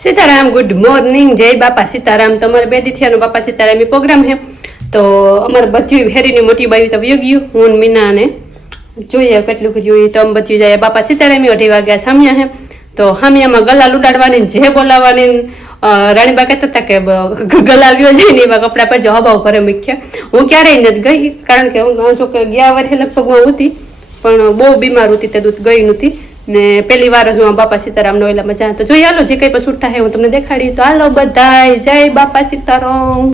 Sitaram good morning जय बापा सीताराम। तो अमर बे दिथिया बापा सीताराम प्रोग्राम है। तो अमर बच्ची हेरी मोटी बाई तो वयो गयु हूँ मीना ने જોઈએ કેટલું જોઈએ તો આમ બચ્યું જાય બાપા સીતારામી 2 વાગ્યા સામ્યા હે। તો હામિયામાં ગલા ઉડાડવાની જે બોલાવવાની રાણીબા કહેતા હતા કે ગલાવ્યો છે ને એવા કપડા પર જો હવા ઉપર મૂક્યા। હું ક્યારેય નથી ગઈ કારણ કે હું જો કે ગયા વર્ષે લગભગ હું હતી પણ બહુ બીમાર હતી તે દૂધ ગઈ નહોતી ને પહેલી વાર જ હું બાપા સીતારામનો ઓલામાં જા તો જોઈએ હાલો જે કંઈ પણ છૂટા હે હું તમને દેખાડી। તો હાલો બધાય જય બાપા સીતારામ।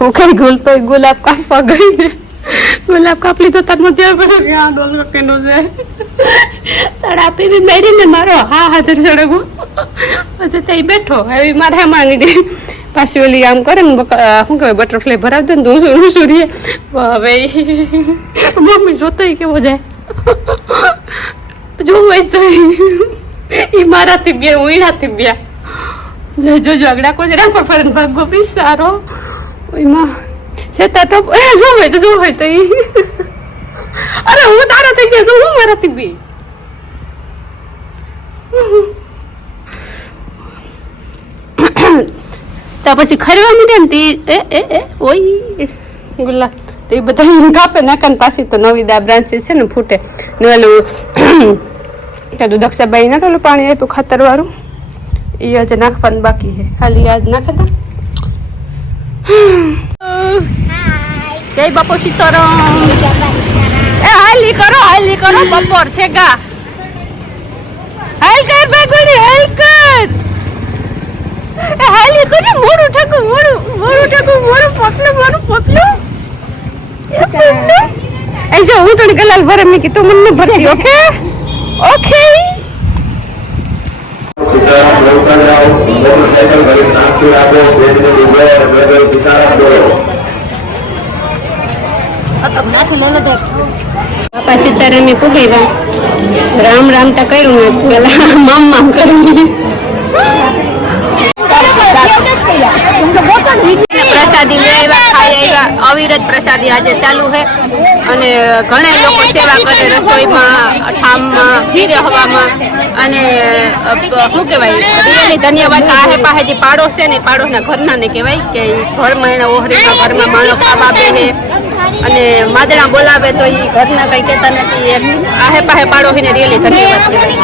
હુકલ ગુલતો ગુલાબ કાપવા ગઈ ને गुलाब काप ली तो तब मुझे यहाँ दो सेकंडों से तड़ापी भी मेरी ने मारो हाँ हाथ चढ़ेगो अच्छा तई बैठो अभी मारे मांगी दे पासी वाली आम करे ने हूँ कहे बटरफ्लाई भरा दे तो हूँ सूर्य भाई मम्मी सोता ही के हो जाए जो वही तो ये मारा तिबिया वही ना तिबिया जो झगड़ा को जरा पर फरन भागो भी सारो वही माँ सेता तो जो હોય તો અરે હું તારા થઈ ગયા તો હું મારા થી બી તો પછી ખરવા માંડે ને તી એ ઓય ગુલા તો એ બધા કાપે નાખન પાછી તો નવી દા બ્રાન્ચીસ છે ને ફૂટે ને ઓલું તો દક્ષાબાઈ ના તો પાણી આપ્યું ખાતર વાળું એ આજે નાખવાનું બાકી છે ખાલી આજ નાખે તો जय बापा सीताराम। हाली करो बपोर थेगा हाल कर बेगुड़ी हाल कर हाली करो मोड़ उठाको मोड़ पपलो ऐसे हूँ तो गलाल भरे में की तो मन में भरती ओके ओके बापा सीताराम पुगी राम राम तो करू पेला माम माम करी प्रसादी ले खाई अविरत प्रसादी आज चालू है અને ઘણા લોકો સેવા કરે રસોઈમાં ઠામમાં ફીરે હવામાં અને શું કહેવાય રિયલી ધન્યવાદ આહે પાહે જે પાડોશ છે ને પાડોશના ઘરના ને કહેવાય કે ઘરમાં એના ઓહરીમાં ઘરમાં માણો ખાવા બેહે અને માદણા બોલાવે તો એ ઘરના કંઈ કહેતા નથી એમ આહે પાહે પાડોશીને રિયલી ધન્યવાદ કહેવાય।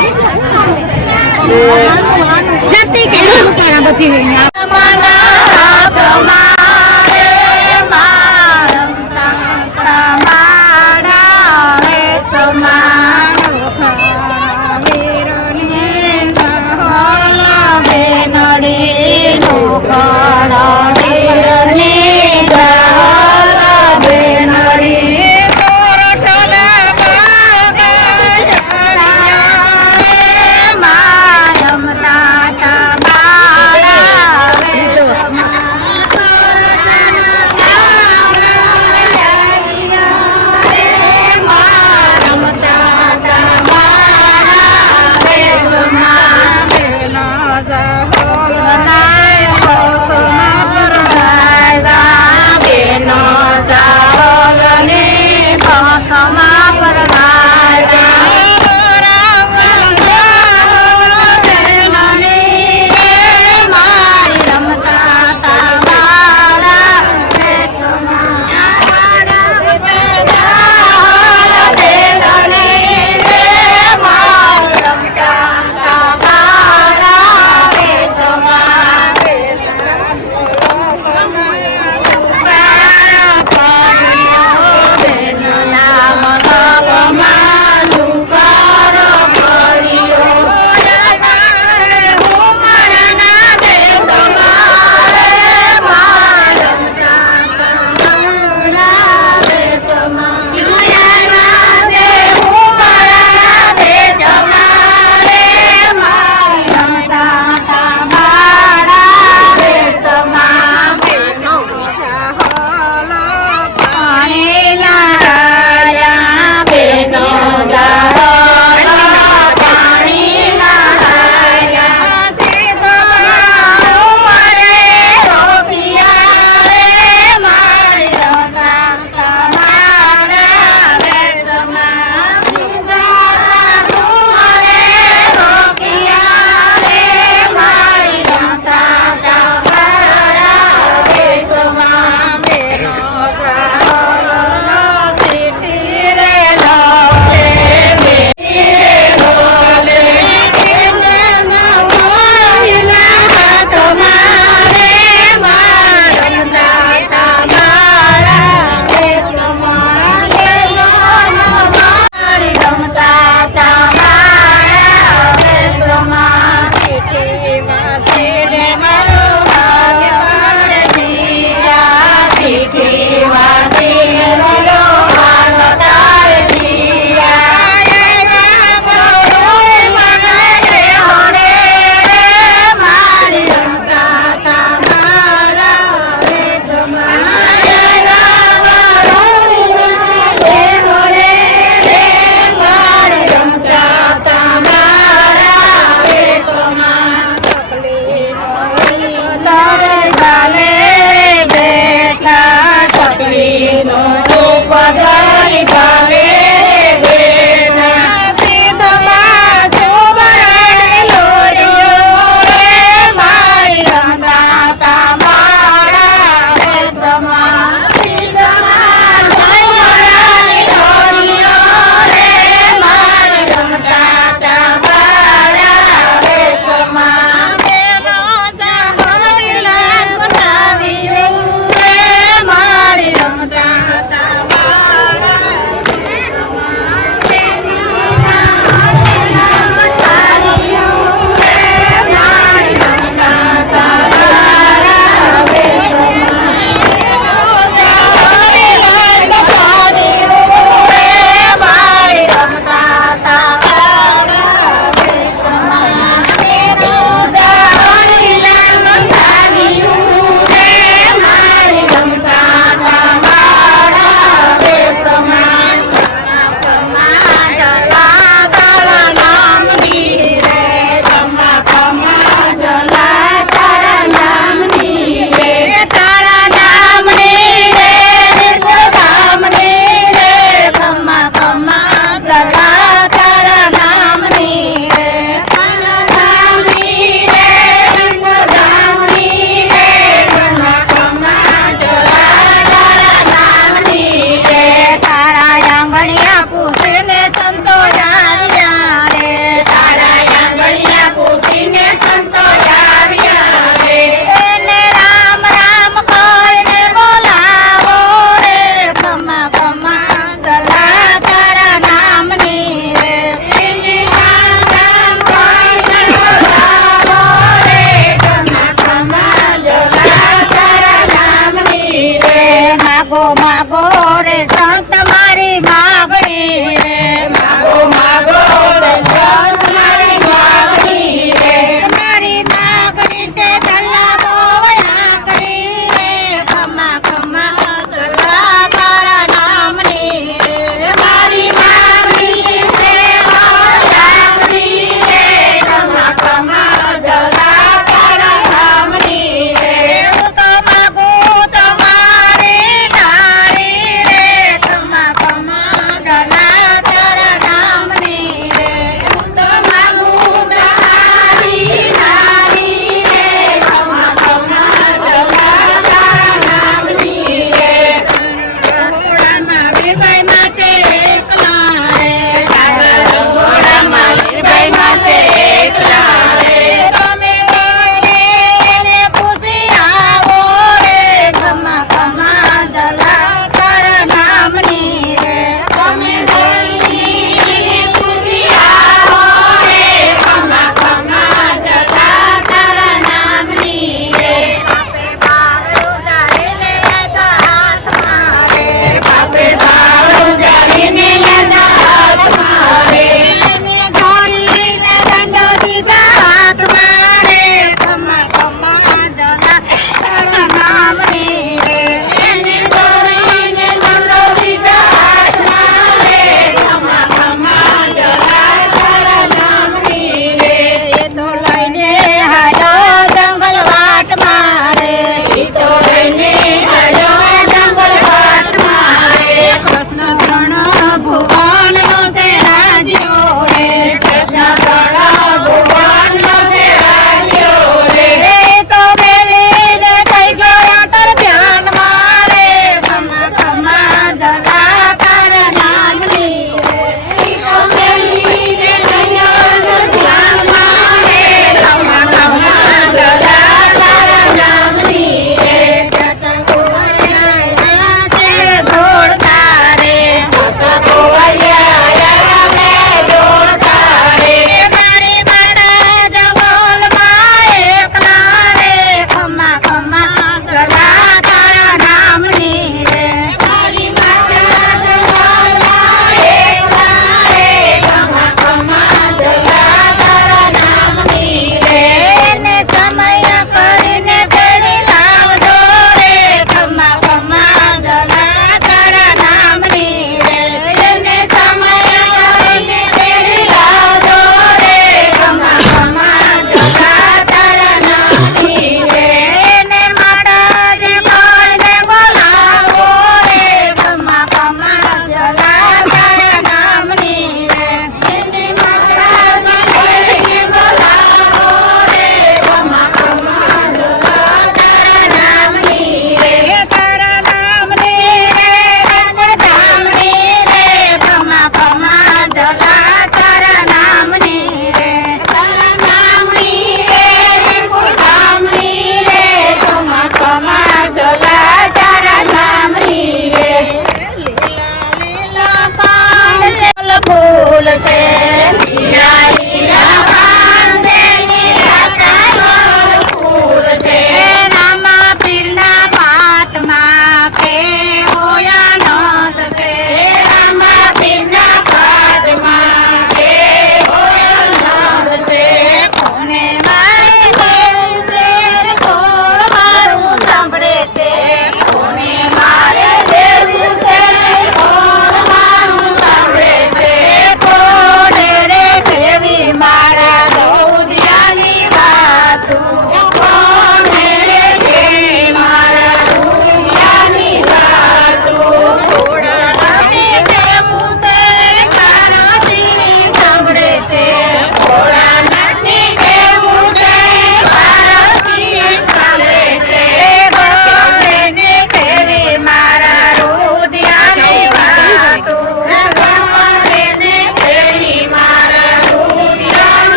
માગો માગો રે સંત મારી માગણી રે માગો માગો રે સંત મારી માગણી રે મારી માગણી છે દલ્લા બોયા કરી રે ખમા ખમા દલ્લા તારા નામની રે મારી માગણી છે બોયા કરી રે ખમા ખમા દલ્લા તારા નામની રે હું તો માગું તમારી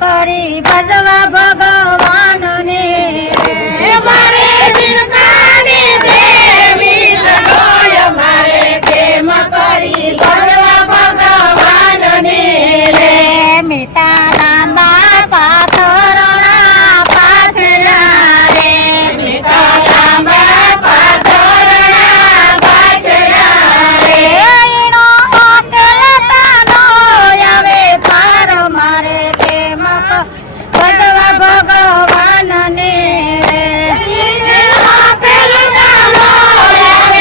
કરી ભજવા ભગવાનને મારે જિનકાની દેવી જનોય મારે પ્રેમ કરી ભજવા ભગવાનને રે મિતા લાંબા પાથરણા પાથરા રે મિતા લાંબા પાથરણા પાથરા રે ઈનો ઓકેલતા નો આવે પાર મારે પ્રેમ ભજવા ભગવાનને રે ઓકેલતા નો આવે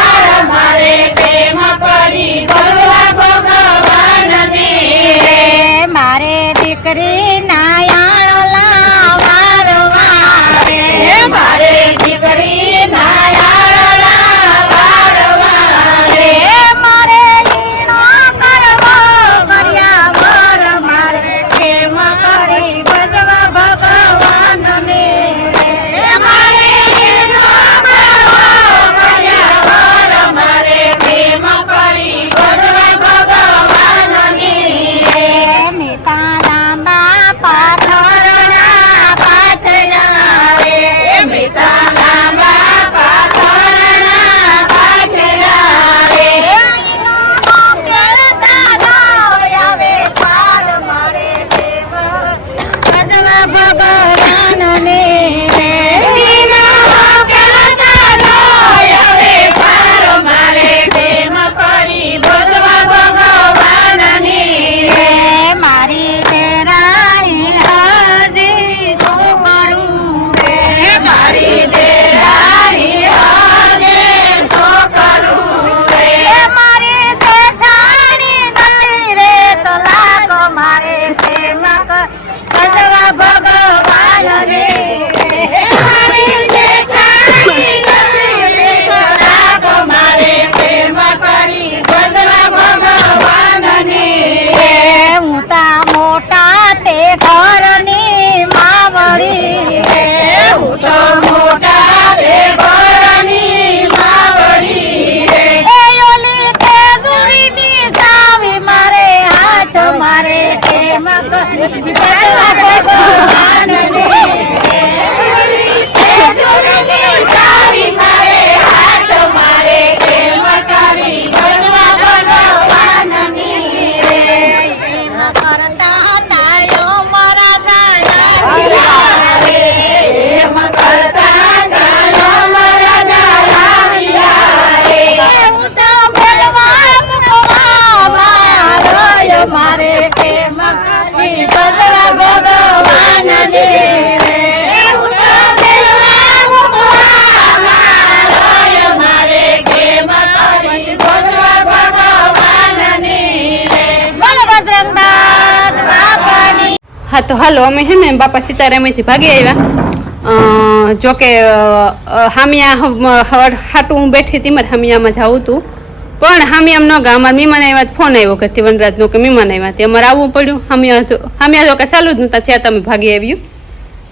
પાર મારે પ્રેમ કરી ભજવા ભગવાનને રે મારે દીકરી નાયાળલા વારવા રે મારે દીકરી નાયાળલા વારવા રે મારે ઈનો કરવો કર્યા વર મારે કેમ કરી ભજવા ભગવાનને રે મારે ઈનો કરવો કર્યા વર મારે કેમ કરી ભજવા ભગવાનને રે મિતા લાંબા પાથરણા પાથરા રે મિતા લાંબા પાથરણા પાથરા રે ઈનો ઓકેલતા નો આવે પાર મારે પ્રેમ ભજવા ભગવાનને રે ઈનો ઓકેલતા નો આવે પાર મારે પ્રેમ કરી ભજવા ભગવાનને રે મારી દેરાણી હાજી શું કરું રે મારી દેરાણી હાજી શું કરું રે મારી જેઠાણી નથી રે સલાક મારે સેવક ભજવા ભગવાનને મારી જેઠાણી નથી રે સલાક મારે પ્રેમ કરી ભજવા ભગવાનને હું તા મોટા તે ઘરની માવડી રે હું તો મોટા તે ઘરની માવડી રે એ ઓલી તેજુરીની સાવી મારે હાથ મારે કેમ ભજવા ભગવાનને ઓલી તેજુરીની સાવી મારે હાથ મારે કેમ કરી ભજવા ભગવાનને રે પ્રેમ કરતા તાયો મારા જાયા રે પ્રેમ કરતા તાયો મારા જાયા રે હું તો બોલવા મુકવા મારો મારે પ્રેમ કરી ભજવા ભગવાનને રે હું તો બોલવા મુકવા મારો મારે પ્રેમ કરી ભજવા ભગવાનને રે બોલ બજરંગદાસ બાપાની. હા તો હાલો અમે હે ને બાપા સીતારામથી ભાગી આવ્યા જોકે હામિયા હાટું હું બેઠી હતી મારે હામિયામાં જાવું હતું પણ હામિયામ ન ગયા અમારા મીમાન આવ્યા ફોન આવ્યો ઘરથી વનરાજનો કે મીમાન આવ્યા તે અમારે આવવું પડ્યું હામિયા તો કે ચાલુ જ નહોતા ત્યાં તમે ભાગી આવ્યું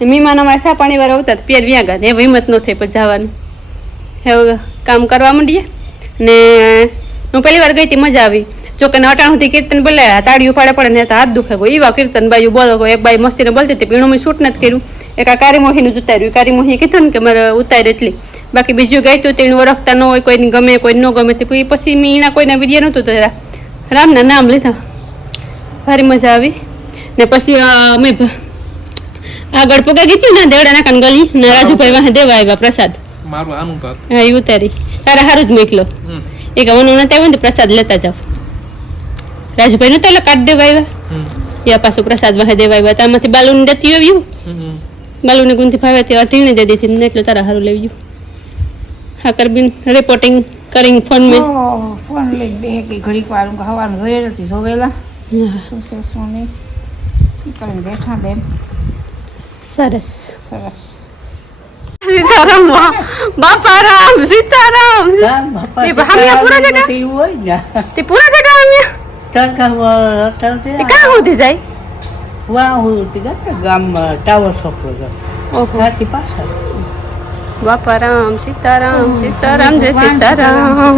મીમાન અમારે સા પાણી વાર આવતા પેર વ્યાં ગયા હવે હિંમત ન થઈ પછી જવાનું હવે કામ કરવા માંડીએ ને હું પહેલી વાર ગઈ હતી મજા આવી જોકે અટાણ સુધી કીર્તન બોલાયા તાળીઓ પાડે પડે ને હાથ દુખે ગયો એવા કીર્તન બાજુ બોલો એક બાઈ મસ્તીને બોલતી હતી પીણું મેં શૂટ નથી કર્યું એક આ કારીમોહીનું જ ઉતાર્યું કારીમોહી કીધું ને કે મારે ઉતાર એટલી બાકી બીજું ગાયતું તેનું ઓળખતા ન હોય કોઈને ગમે કોઈ ન ગમે તે પછી મીણા કોઈના વિડીયો નહોતું તો રામના નામ લીધા ભારી મજા આવી ને પછી અમે આગળ પગા ગીધું ને દેવડા નાકાન ગલી ને રાજુભાઈ વાહે દેવા આવ્યા પ્રસાદ મારું આનું તો હા એ ઉતારી તારે સારું જ મોકલો એક અવનું નથી આવ્યું ને પ્રસાદ લેતા જાઓ રાજુભાઈ નું તો કાઢ દેવા આવ્યા યા પાછું પ્રસાદ વાહે દેવા આવ્યા તામાંથી બાલુને દેતી આવ્યું બાલુને ગુંથી ભાવે તે અઢીને દે દીધી ને એટલું તારા સારું લેવ્યું હા કરબીન રિપોર્ટિંગ કરીને ફોન મેં ફોન લઈ બે કે ઘડીક વાર હવાનું જોઈ હતી જોવેલા સોને કરીને બેઠા બેન સરસ સરસ સીતારામ બાપા રામ સીતારામ તે હામિયા પૂરા જગા તે પૂરા જગા હામિયા તે કાં હોતી જાય ગામમાં ટાવર સોંપડો ઓહો ત્યાંથી પાછળ બાપા રામ સીતારામ સીતારામ જય સીતારામ